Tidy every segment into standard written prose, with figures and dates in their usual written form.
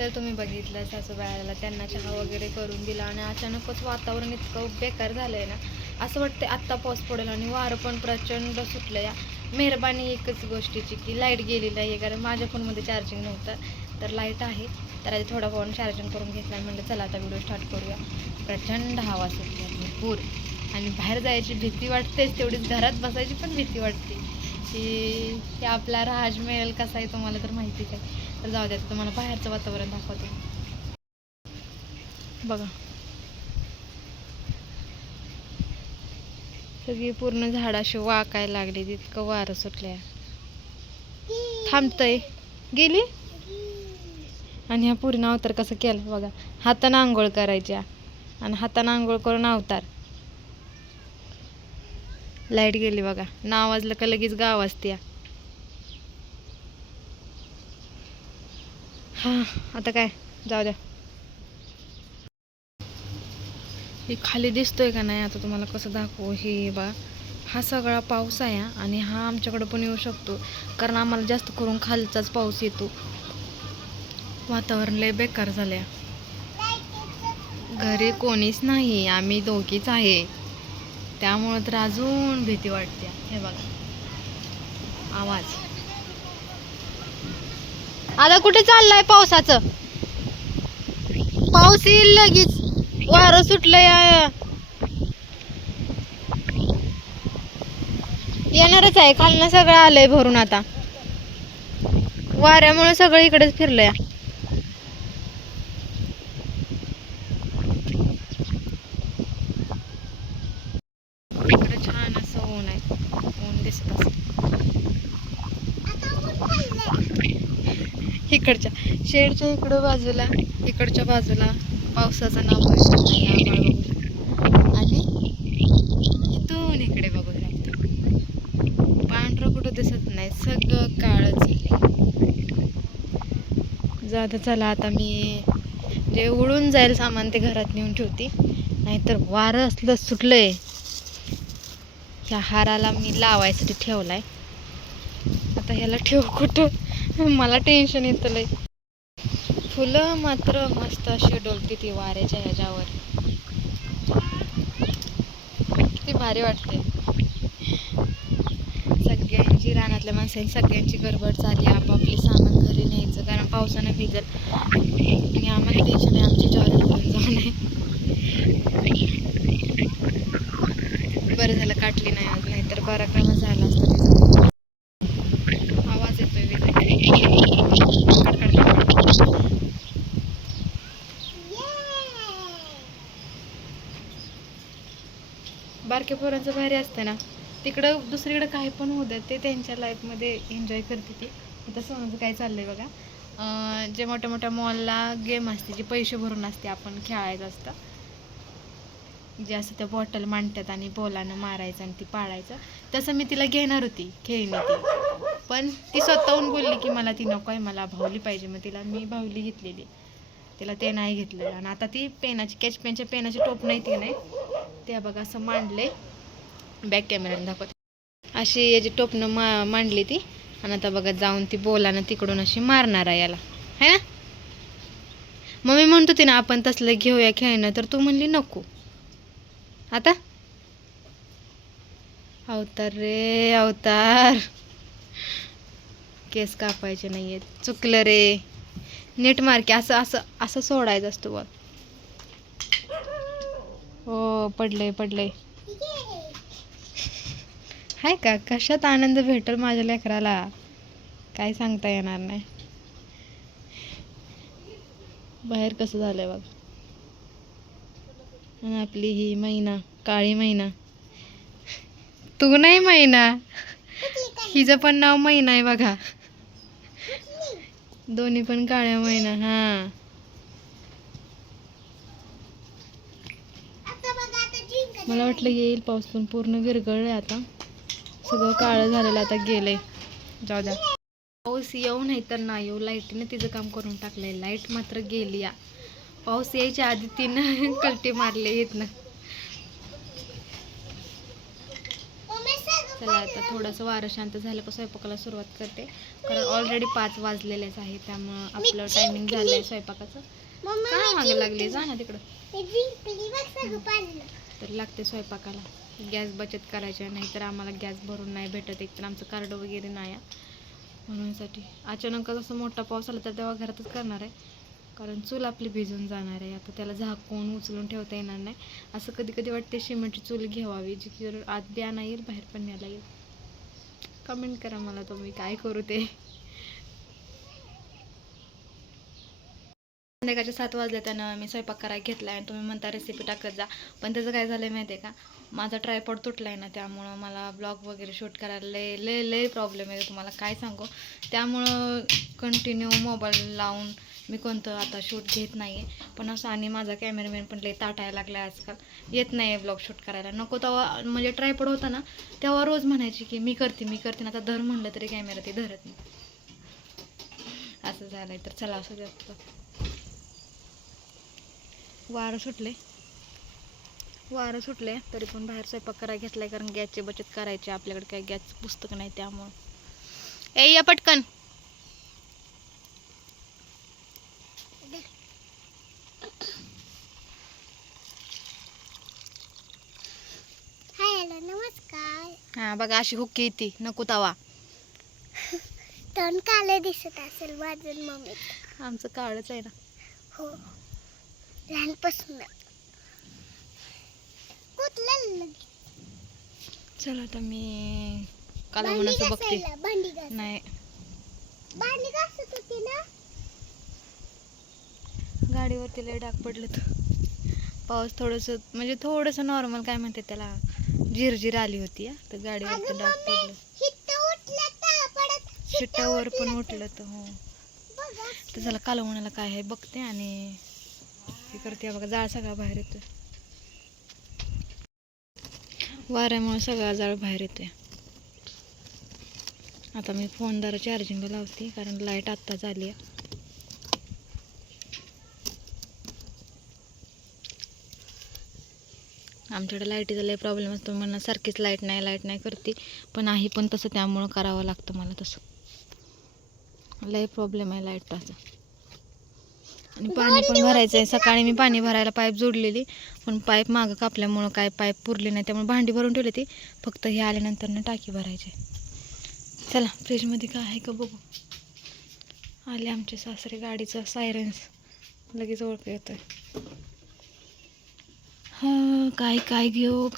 तर तुम्ही बघितलं सासूबाईला त्यांना चहा वगैरे करून दिला आणि अचानकच वातावरण इतकं बेकार झालं आहे ना, असं वाटतं आत्ता पाऊस पडेल. आणि वारं पण प्रचंड सुटलं या. मेहरबानी एकच गोष्टीची की लाईट गेलेली आहे, कारण माझ्या फोनमध्ये चार्जिंग नव्हतं, तर लाईट आहे. तर आधी थोडा फोन चार्जिंग करून घेतला आणि म्हणलं चला आता व्हिडिओ स्टार्ट करूया. प्रचंड हवा सुटली भरपूर आणि बाहेर जायची भीती वाटतेच, तेवढीच घरात बसायची पण भीती वाटते की आपला राजमहल कसा आहे तुम्हाला तर माहितीच आहे. तर जाऊ द्या, तुम्हाला बाहेरचं वातावरण दाखवते. बघा, सगळी पूर्ण झाडाशी वाकायला लागली, तितकं वारं सुटलंय. थांबतंय, गेली. आणि ह्या पूर्ण अवतार कसं केलं बघा, हातानं आंघोळ करायच्या आणि हातानं आंघोळ करून अवतार. लाईट गेली बघा, नाव वाजलं का लगेच गाव असते. हा आता काय, जाऊ द्या. हे खाली दिसतोय का नाही आता तुम्हाला कसं दाखवू. हे बा, हा सगळा पाऊस आहे आणि हा आमच्याकडे पण येऊ शकतो, कारण आम्हाला जास्त करून खालचाच पाऊस येतो. वातावरण लय बेकार झालंय. घरी कोणीच नाही, आम्ही दोघीच आहे, त्यामुळे तर अजून भीती वाटते. हे बघा आवाज. आता कुठे चाललाय पावसाचं? पाऊस येईल लगेच, वारं सुटलंय. येणारच आहे, खालनं सगळं आलंय भरून. आता वाऱ्यामुळे सगळं इकडेच फिरलंय. इकडे छान असं ऊन आहे, ऊन दिसत असं. इकडच्या शेडच्या इकडं बाजूला, इकडच्या बाजूला पावसाचं नाव नाही, आभाळ बघू शकतो. आणि इथून इकडे बघू शकतो, पांढरं कुठं दिसत नाही, सगळं काळच आहे. जाऊ चला, आता मी जे उडून जाईल सामान ते घरात नेऊन ठेवते, नाहीतर वारं असलं सुटलंय. ह्या हाराला मी लावायसाठी ठेवलाय, आता ह्याला ठेव कुठं, मला टेन्शन येतं लय. फुलं मात्र मस्त अशी डोलती ती वाऱ्याच्या ह्याच्यावर, किती भारी वाटते. सगळ्यांची, रानातल्या माणसांची सगळ्यांची गडबड चालली, आपापली सामान घरी न्यायचं, कारण पावसानं भिजल. आणि आम्हाला टेन्शन आहे, आमची ज्वारी घेऊन जाऊ नये. बरं झालं काटली नाही आज, नाहीतर पराक्रम झाला असता. आवाज येतोय बारक्या पोरांचं भारी असतं ना, तिकडं दुसरीकडे काही पण होतं, ते त्यांच्या लाईफमध्ये एन्जॉय करते ती. आता सोनाचं काय चाललंय बघा, जे मोठ्या मोठ्या मॉलला गेम असते, जे पैसे भरून असते, आपण खेळायचं असतं, जे असं त्या बॉटल मांडतात आणि बॉलानं मारायचं आणि ती पाळायचं, तसं मी तिला घेणार होती खेळणी ती, पण ती स्वतःहून बोलली की मला ती नको आहे, मला भावली पाहिजे. मग तिला मी भावली घेतलेली, तिला ते नाही घेतलं. आणि आता ती पेनाची, कॅच पेनच्या पेनाची टोप नाही ती नाही, ते बघा असं मांडले, बॅक कॅमेऱ्याने दाखवते, अशी याची टोपनं मांडली ती. आणि आता बघा जाऊन ती बोलानं तिकडून अशी मारणार आहे याला, है ना. मग मी म्हणतो ती ना आपण तसलं घेऊया खेळणं, तर तू म्हणली नको. आता अवतार रे अवतार, केस कापायचे नाहीयेत, चुकलं रे, नीट मार असं असं असं सोडायचं असतं बघ. हो, पडलंय पडलंय. हाय का, कशात आनंद भेटल माझ्या लेकराला काय सांगता येणार नाही. बाहेर कसं झालंय बघ. आणि आपली ही मैना, काळी मैना, तू नाही मैना, हिचं पण नाव मैना आहे बघा, दोन्ही पण काळ्या मैना. हा, मला वाटलं येईल पाऊस, पण पूर्ण विरघळलंय, आता सगळं काळं झालेलं, आता गेलंय. जाऊ द्या, पाऊस येऊ नाही तर नाही येऊ, लाईटीने तिचं काम करून टाकलंय. लाईट मात्र गेली या, पाऊस यायच्या आधी तिनं कलटी मारले इथनं. चला आता थोडंसं वारं शांत झालं का स्वयंपाकाला सुरुवात करते, कारण ऑलरेडी 5 वाजलेलेच आहे, त्यामुळं आपलं टायमिंग झालं आहे स्वयंपाकाचं. काय मागे लागली, जा ना तिकडं. तर लागते स्वयंपाकाला. गॅस बचत करायची, नाही तर आम्हाला गॅस भरून नाही भेटत. एक तर आमचं कार्ड वगैरे नाही आहे, म्हणूनसाठी अचानक असं मोठा पाऊस आला तर तेव्हा घरातच करणार आहे, कारण चूल आपली भिजून जाणार आहे. आता त्याला झाकून उचलून ठेवता येणार नाही. असं कधी कधी वाटते सिमेंटची चूल घ्यावी, जी की आत बी आणा येईल, बाहेर पण न्यायला येईल. कमेंट करा मला तुम्ही काय करू ते. संध्याकाळचे 7 वाजले त्यानं मी स्वयंपाक करायला घेतला आणि तुम्ही म्हणता रेसिपी टाकत जा, पण त्याचं काय झालं आहे माहिती आहे का, माझा ट्रायपॉड तुटला आहे ना, त्यामुळं मला ब्लॉग वगैरे शूट करायला लय लय लय प्रॉब्लेम आहे, तुम्हाला काय सांगू. त्यामुळं कंटिन्यू मोबाईल लावून मी कोणतं आता शूट घेत नाही आहे. पण असं, आणि माझा कॅमेरामॅन पण लय ताटायला लागला आहे आजकाल, येत नाही आहे ब्लॉग शूट करायला. नको तेव्हा म्हणजे ट्रायपॉड होता ना, तेव्हा रोज म्हणायची की मी करते मी करते, आता धर म्हणलं तरी कॅमेरा ते धरत नाही, असं झालं आहे. तर चला असं जास्त वारं सुटले तरी पण बाहेर स्वयंपाक करायला घेतलाय, कारण गॅसची बचत करायची. आपल्याकडे काही गॅस पुस्तक नाही, त्यामुळं या पटकन. हॅलो नमस्कार. हा बघा, अशी हुक्की येते नको तवा. तोंड काळं दिसत असेल माझं मम्मी. आमचं काळच आहे ना. हो, लहानपासून. चला आता मी कालवणाचं बघते. नाही, भांडी घासत होती ना. गाडीवरती लय डाग पडलं. पाऊस थोडंसं म्हणजे थोडंसं नॉर्मल, काय म्हणते त्याला, झिरझिर आली होती. तर गाडीवरती डाग पडलं, शिट्ट्यावर पण उठलं. तर हो, तर चला कालवणाला काय आहे बघते आणि हे करते. बघा जाळ सगळा बाहेर येतोय, वाऱ्यामुळे सगळा जाळ बाहेर येतोय. आता मी फोन जरा चार्जिंगला लावते, कारण लाईट आत्ताच आली आहे. आमच्याकडे लाईटीचा लय प्रॉब्लेम असतो, म्हणून सारखीच लाईट नाही करते, पण आहे पण तसं, त्यामुळं करावं लागतं मला तसं. लय प्रॉब्लेम आहे लाईटचा. आणि पाणी पण भरायचं आहे. सकाळी मी पाणी भरायला पाईप जोडलेली, पण पाईप मागं कापल्यामुळं काय पाईप पुरली नाही, त्यामुळे भांडी भरून ठेवली ती. फक्त हे आल्यानंतर ना टाकी भरायची. चला फ्रीजमध्ये काय आहे का बघू. आले आमचे सासरे, गाडीचा सायरन्स लगेच ओळख येतोय. हा, काय घेऊ.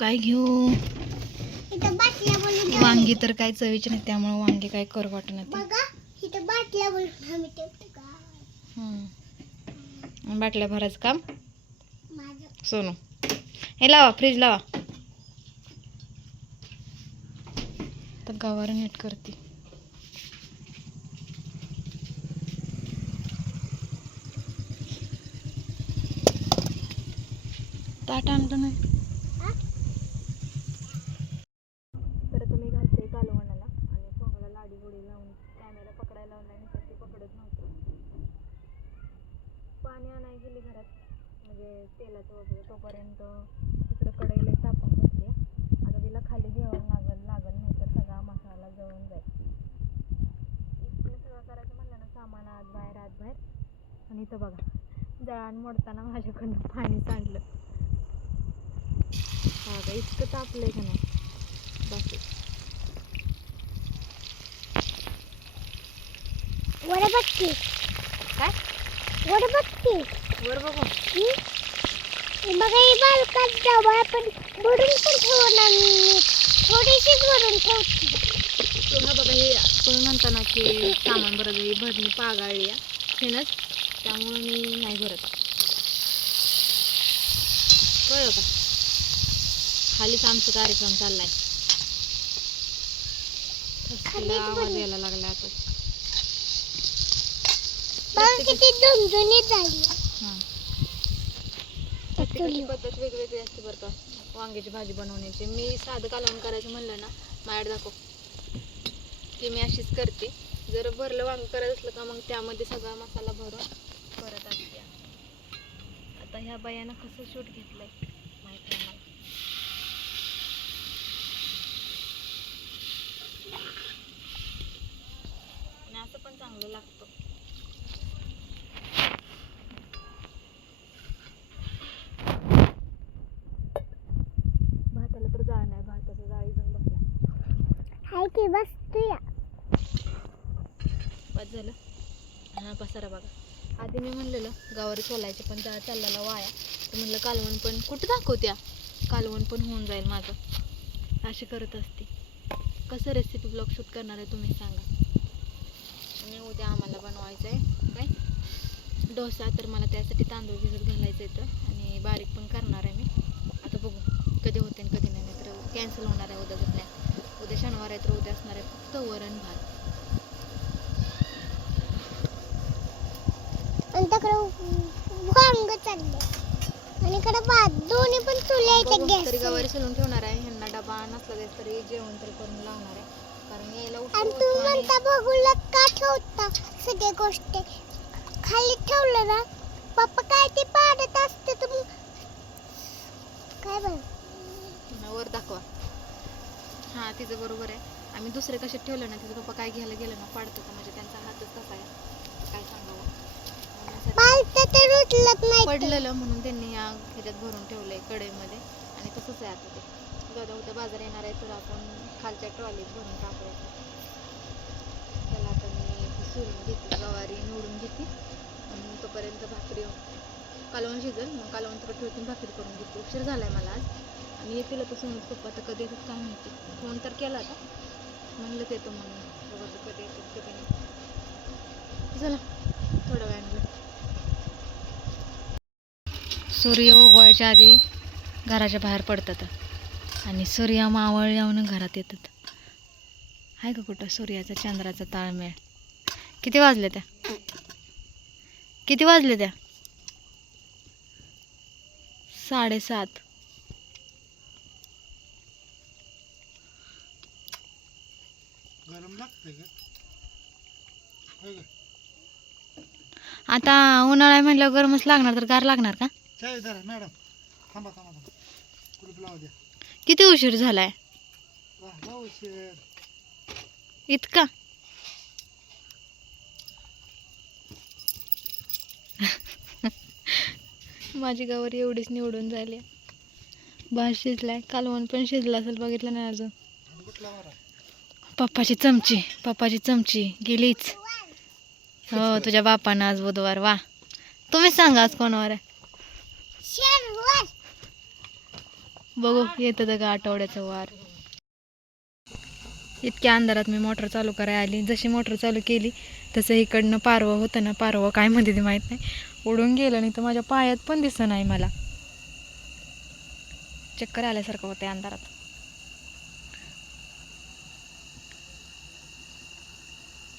वांगी तर काय चवीचे नाही, त्यामुळे वांगी काय करू वाटत. बाटल्या भरायचं काम सोनू. हे लावा, फ्रीज लावा. तर गवार नीट करते. ताट आणलं नाही. तर तुम्ही घालते कालवणाला आणि सोनूला लाडी गोडी लावून कॅमेरा पकडायला लावला, आणि तर ते पकडत नव्हतं. पाणी आणायला गेली घरात, म्हणजे तेलाचं वगैरे, तोपर्यंत तिकडं कढईला तापून बसली. आता तिला खाली घ्यावं लागल नाही तर सगळा मसाला जळून जाईल. इकडे सगळं करायचं म्हणलं ना, सामान आत बाहेर. आणि इथं बघा, जळण मोडताना माझ्याकडनं पाणी सांडलं. हा का, इतकं तापलंय का नाही बाकी. वर बघती काय, वर बघती, वर बघू. बघा ही बालकात डबा, पण भरून पण ठेवणार मी, थोडीशीच भरून ठेवते. हा बघा, हे तुम्ही म्हणता ना की सामान भरत, ही भरणी पागाळली आहे हेनच, त्यामुळे मी नाही भरत. कळलं का, खालीच आमचा कार्यक्रम चाललाय. आवाज यायला लागला आता. किती झणझणीत झाली. हां, प्रत्येकाची पद्धत वेगवेगळी असते बरं का वांग्याची भाजी बनवण्याची. मी साधं कालवण करायचं म्हणलं ना, माझ्याकडे दाखव की मी अशीच करते. जर भरलं वांग करायचं असलं का, मग त्यामध्ये सगळा मसाला भरून करत असते. आता ह्या बायानं कसं शूट घेतलंय माहिती आहे मला. की बसतोय बस झालं. हा पसारा बघा. आधी मी म्हणलेलं गावारी सोलायचे पण त्या चाललेला वाया, तर म्हणलं कालवण पण कुठं दाखवत्या, कालवण पण होऊन जाईल माझं. अशी करत असते. कसं रेसिपी ब्लॉग शूट करणार आहे तुम्ही सांगा. आणि उद्या आम्हाला बनवायचं आहे काय डोसा, तर मला त्यासाठी तांदूळ भिजत घालायचं येतं आणि बारीक पण करणार आहे मी. आता बघू कधी होते आणि कधी नाही, तर कॅन्सल होणार आहे उद्याचा प्लॅन. उद्या शनिवार आहे तर उद्या असणार आहे फक्त वरण भात. आणि तिकडं वांग चालले आणि इकडे भात, दोन्ही पण चुल्या बघू, आहेत तरी गॅस. गवारी शिलून ठेवणार आहे. ह्यांना डबा नसला तरी तरी जेवण तरी करून लावणार आहे, कारण यायला उशीर आणि होतो. तुम्ही आणि म्हणता बघूला का ठेवता सगळ्या गोष्टी खाली ठेवलं ना, पप्पा काय ते पाडत असते तुम्ही काय बरं. वर दाखवा. हा तिचं बरोबर आहे. आम्ही दुसरे कशात ठेवलं ना, तिचं पप्पा काय घ्यायला गेलं ना पाडतो का, म्हणजे त्यांचा हातच तसा आहे, काय सांगावं. पालतं तर उचलत नाही ते. पडलेलं म्हणून त्यांनी या ह्याच्यात भरून ठेवलंय कढईमध्ये, आणि तसंच आहे आता ते. दादा उद्या बाजार येणार आहे तर आपण खालच्या ट्रॉलीत भरून टाकूया. त्याला आता मी सोलून घेते, गवारी निवडून घेते आणि तोपर्यंत भाकरी कालवण शिजेल, मग कालवण तिकडे ठेवून भाकरी करून घेते. उशीर झालाय मला आज. आणि येतील आता सोनूच पप्पा, तर कधी येतात काय माहिती. फोन तर केला आता, म्हणलं येतो म्हणून. बघा कधी येतात कधी नाही. चला थोड्या वेळाने. सूर्य उगवायच्या आधी घराच्या बाहेर पडतात आणि सूर्य मावळल्यावर घरात येतात. आहे का कुठं सूर्याचा चंद्राचा ताळमेळ. किती वाजले त्या, किती वाजले त्या 7:30. आता उन्हाळा म्हणल्यावर गरमच लागणार, तर गार लागणार का. मॅडम थांबा थांबा कुलूप लावू द्या. किती उशीर झालाय इतका. माझी गवारी एवढीच निवडून झाली. भात शिजलाय, कालवण पण शिजलं असेल, बघितलं नाही अजून. पप्पाची चमची गेलीच. हो तुझ्या बापानं आज बुधवार. वा, तुम्हीच सांगा आज कोण वार आहे. बघू येतं का आठवड्याचं वार. इतक्या अंधारात मी मोटर चालू करायला आली. जशी मोटर चालू केली तसं इकडनं पारवं होतं ना, पारवं काय म्हणते ते माहीत नाही, उडून गेलं. नाही तर माझ्या पायात पण दिसत नाही मला. चक्कर आल्यासारखं होतं अंधारात.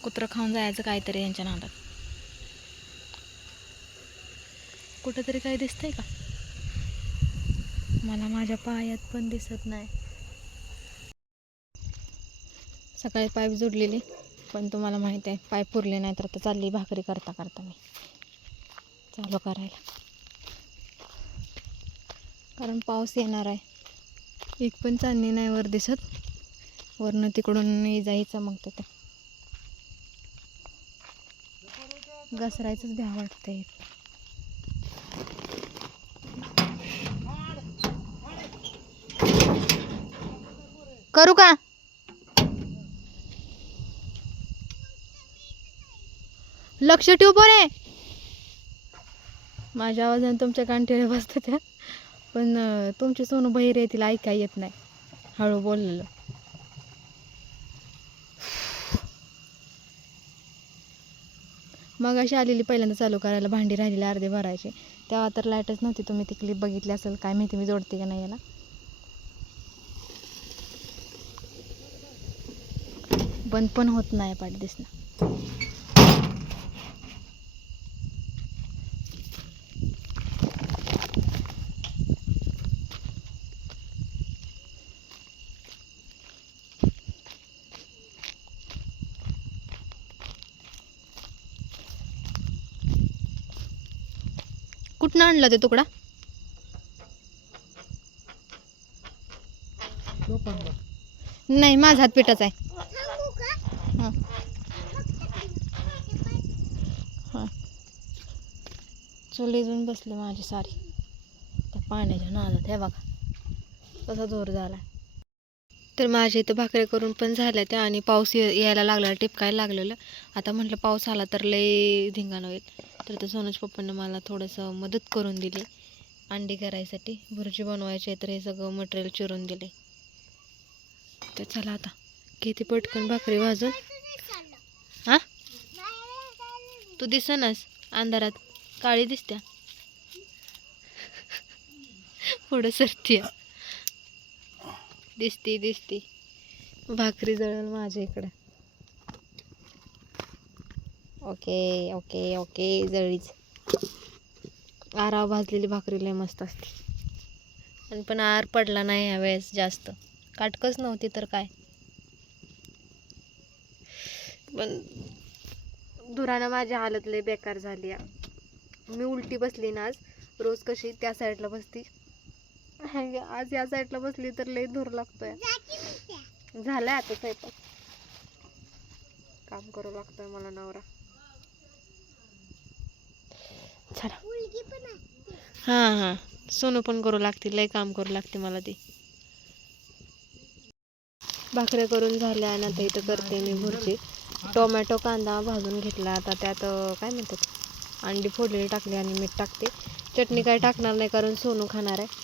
कुत्रं खाऊन जायचं काहीतरी यांच्या नादात. कुठंतरी काही दिसतंय का मला, माझ्या पायात पण दिसत नाही. सकाळी पाईप जोडलेली, पण तुम्हाला माहिती आहे पाईप पुरले नाही, तर आता चालली भाकरी करता करता मी चालू करायला, कारण पाऊस येणार आहे. एक पण चांदणी नाही वर दिसत. वरनं तिकडून इजाही चमकते. ते घसरायचंच भ्या वाटतंय. करू का. लक्ष ठेव पोरे. माझ्या आवाजाने तुमच्या कानठेला बसतं त्या, पण तुमची सोनू बहिर आहे, तिला ऐकाय येत नाही हळू बोललेलं. मग अशी आलेली पहिल्यांदा चालू करायला, भांडी राहिलेली अर्धे भरायचे, तेव्हा तर लाईटच नव्हती. तुम्ही ती क्लिप बघितली असेल, काय माहिती मी जोडते का नाही याला. बंद पण होत नाही पाठ दिसणं. कुठनं आणला ते तुकडा. नाही माझा हात पिठाचा आहे. हां हां चुली जाऊन बसली माझी सारी त्या पाण्याच्या नादात. हे बघा कसा जोर झाला. तर माझ्या इथं भाकऱ्या करून पण झाल्या त्या आणि पाऊस यायला लागला, टिपकायला लागलेलं. आता म्हटलं पाऊस आला तर लय धिंगाणं होईल. तर ते सोनूज पप्पांना मला थोडंसं मदत करून दिली अंडी करायसाठी. भुर्जी बनवायची तर हे सगळं मटेरियल चिरून दिले. तर चला आता किती पटकन भाकरी भाजून. हां तू दिसनास अंधारात, काळी दिसत्या. पुढं सरती दिसती भाकरी जळल माझ्या इकडं. ओके ओके ओके जळीच. आराव भाजलेली भाकरी लय मस्त असते. आणि पण आर पडला नाही ह्यावेळेस जास्त, काटकच नव्हती तर काय. पण धुरानं माझी हालत लय बेकार झाली. मी उलटी बसली ना आज, रोज कशी त्या साईडला बसती, आज या साईडला बसली तर लय धूर लागतोय. झालाय आता स्वयंपाक, काम करू लागतोय मला नवरा. चला हां सोनू पण करू लागते, लय काम करू लागते मला ती. भाकऱ्या करून झाल्या आणि आता इथं करते मी भुर्जी. टोमॅटो कांदा भाजून घेतला. आता त्यात काय म्हणतात अंडी फोडलेली टाकली आणि मीठ टाकते. चटणी काय टाकणार नाही कारण सोनू खाणार आहे.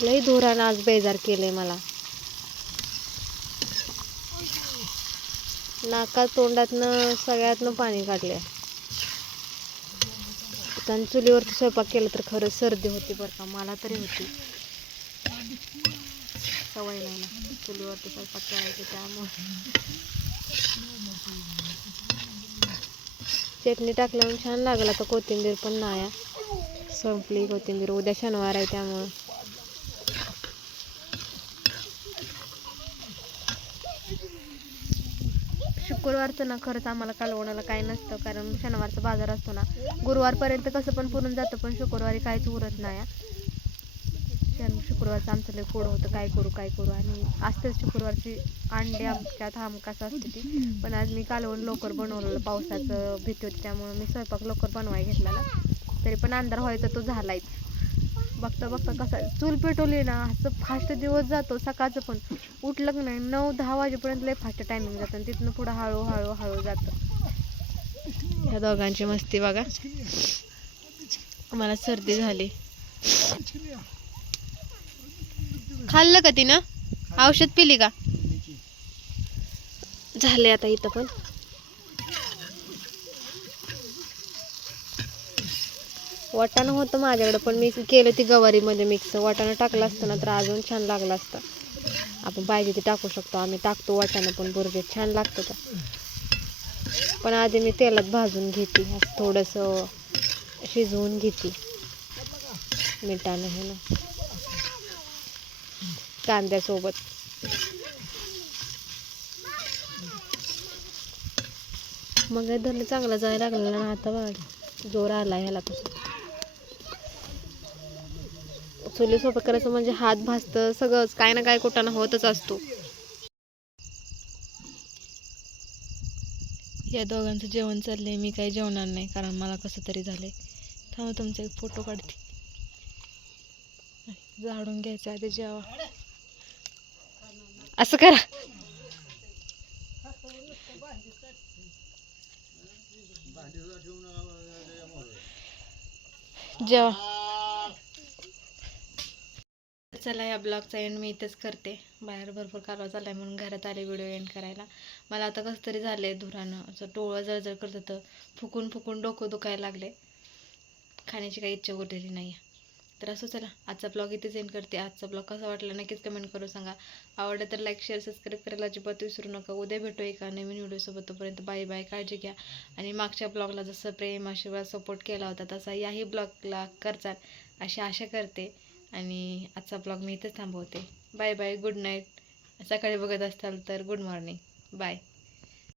लई धुरानं आज बेजार केलंय मला. नाका तोंडातनं सगळ्यातनं पाणी काढले. कारण चुलीवरती स्वयंपाक केला तर खरंच सर्दी होती बरं का, मला तरी होती. सवय नाही ना चुलीवरती स्वयंपाक करायची, त्यामुळे. चटणी टाकल्यावर छान लागला. तर कोथिंबीर पण नाही, संपली कोथिंबीर. उद्या शनिवार आहे त्यामुळं. शुक्रवारचं ना खरंच आम्हाला कालवणाला काही नसतं, कारण शनिवारचा बाजार असतो ना. गुरुवारपर्यंत कसं पण पुरून जातं, पण शुक्रवारी काहीच उरत नाही. शुक्रवारचं आमचं लय कोड होतं, काय करू. आणि असतेच शुक्रवारची अंडे आमच्यात हमखास असते ती. पण आज मी कालवण लवकर बनवलेलं, पावसाचं भीती होती त्यामुळे मी स्वयंपाक लवकर बनवायला घेतलेला. तरी पण अंधार व्हायचा तो झालायच. बघता कसा चूल पेटवली ना, असं फास्ट दिवस जातो. सकाळचं पण उठलं की नाही 9-10 वाजेपर्यंत लय फास्ट टायमिंग जातं आणि तिथनं पुढं हळू जातं. ह्या दोघांची मस्ती बघा. मला सर्दी झाली. खाल्लं का तिनं? औषध पिली का? झाले आता इथं पण. वाटाणं होतं माझ्याकडं, पण मी केलं ती गवारीमध्ये मिक्स. वाटाणं टाकलं असतं ना तर अजून छान लागलं असतं. आपण पाहिजे ते टाकू शकतो, आम्ही टाकतो वाटाणं पण भुर्जीत छान लागतं तर. पण आधी मी तेलात भाजून घेते, असं थोडंसं शिजवून घेते मिठानं हे ना कांद्यासोबत. मग धरणं चांगला जायला लागलेला ना, आता बघ जोर आला ह्याला. तसं चुली स्वयंपाक करायचं म्हणजे हात भाजतं सगळंच, काय ना काय कुठं होतच असतो. या दोघांचं जेवण चाललंय, मी काही जेवणार नाही कारण मला कसं तरी झालंय. थांबा तुमचा एक फोटो काढते. झाडून घ्यायचं आधी जेवा. असं करा. जेवा. चला या ब्लॉगचा एंड मी इथेच करते. बाहेर भरपूर कालवा चाललाय म्हणून घरात आले व्हिडिओ एंड करायला. मला आता कसं तरी झालंय धुरानं, असं डोळं जळजळ करत होतं, फुकून डोकं दुखायला लागले. खाण्याची काही इच्छा उरलेली नाही. तर असं चला आजचा ब्लॉग इथेच एंड करते. आजचा ब्लॉग कसा वाटला नक्कीच कमेंट करून सांगा. आवडलं तर लाईक शेअर सबस्क्राईब करायला अजिबात विसरू नका. उद्या भेटू एका नवीन व्हिडिओसोबत. तोपर्यंत बाय बाय, काळजी घ्या. आणि मागच्या ब्लॉगला जसं प्रेम आशीर्वाद सपोर्ट केला होता तसा याही ब्लॉगला करचाल अशी आशा करते. आणि आजचा ब्लॉग मी इथेच थांबवते. Bye bye, good night. सकाळी बघत असाल तर गुड मॉर्निंग. बाय.